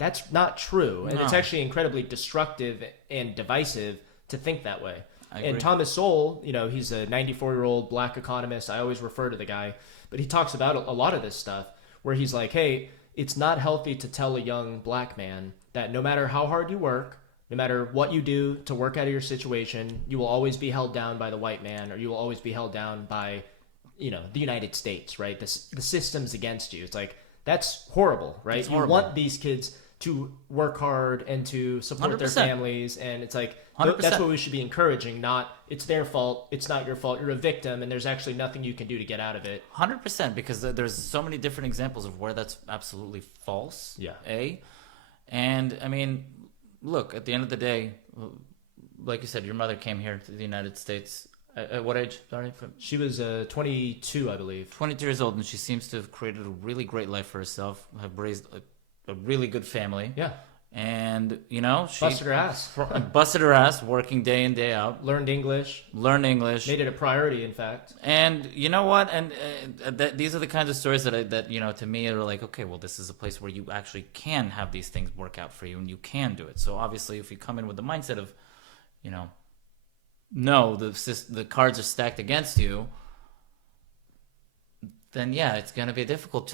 That's not true. And it's No. actually incredibly destructive and divisive to think that way. I agree. And Thomas Sowell, he's a 94-year-old black economist. I always refer to the guy, but he talks about a lot of this stuff where he's like, hey, it's not healthy to tell a young black man that no matter how hard you work, no matter what you do to work out of your situation, you will always be held down by the white man, or you will always be held down by, the United States, right? The system's against you. It's like, that's horrible, right? It's horrible. You want these kids to work hard and to support their 100%. families, and it's like, 100%. that's what we should be encouraging, not it's their fault, it's not your fault, you're a victim, and there's actually nothing you can do to get out of it. 100%, because there's so many different examples of where that's absolutely false. Yeah. And I mean, look, at the end of the day, like you said, your mother came here to the United States at what age? Sorry, She was 22, I believe. 22 years old, and she seems to have created a really great life for herself, have raised a really good family. Yeah. And, she Busted her ass. busted her ass, working day in, day out. Learned English. Learned English. Made it a priority, in fact. And you know what? And these are the kinds of stories that to me are like, okay, well, this is a place where you actually can have these things work out for you, and you can do it. So obviously, if you come in with the mindset of, no, the cards are stacked against you, then yeah, it's gonna be a difficult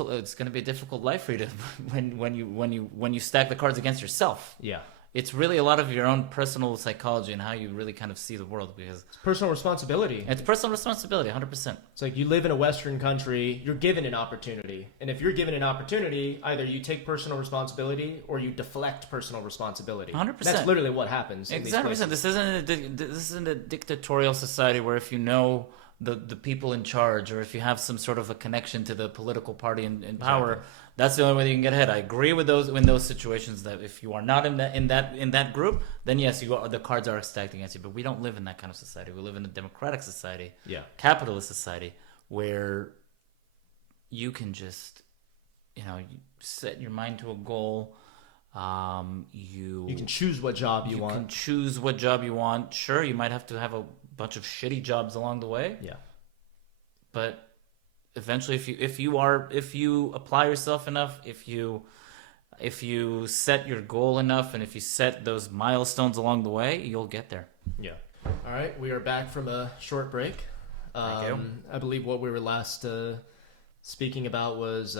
life for you to when you stack the cards against yourself. Yeah. It's really a lot of your own personal psychology and how you really kind of see the world, because It's personal responsibility. it's personal responsibility, 100%. It's like you live in a Western country, you're given an opportunity. And if you're given an opportunity, either you take personal responsibility or you deflect personal responsibility. 100%. That's literally what happens in these Exactly. places. This isn't a dictatorial society where if you know the people in charge, or if you have some sort of a connection to the political party in power, Exactly. that's the only way you can get ahead. I agree with those in those situations, that if you are not in that group, then yes, the cards are stacked against you. But we don't live in that kind of society. We live in a democratic society, Yeah. capitalist society, where you can just you set your mind to a goal. You can choose what job you You want. can choose what job you want. Sure, you might have to have a bunch of shitty jobs along the way. Yeah. But eventually, if you apply yourself enough, if you set your goal enough, and if you set those milestones along the way, you'll get there. Yeah. All right. We are back from a short break. Thank you. I believe what we were last speaking about was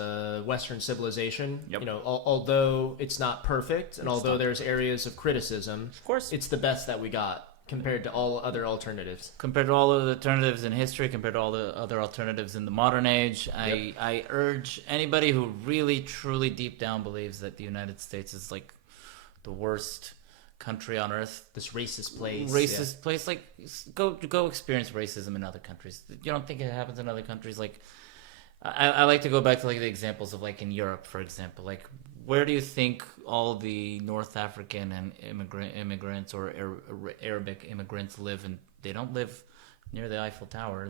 Western civilization. Yep. Although it's not perfect, and although not. there's areas of criticism, Of course. it's the best that we got compared to all other alternatives. Compared to all of the alternatives in history, compared to all the other alternatives in the modern age, I urge anybody who really, truly, deep down believes that the United States is like the worst country on earth, This racist place. place, like go experience racism in other countries. You don't think it happens in other countries? Like, I like to go back to like the examples of like in Europe, for example. Like, where do you think all the North African and immigrants or Arabic immigrants live? And they don't live near the Eiffel Tower.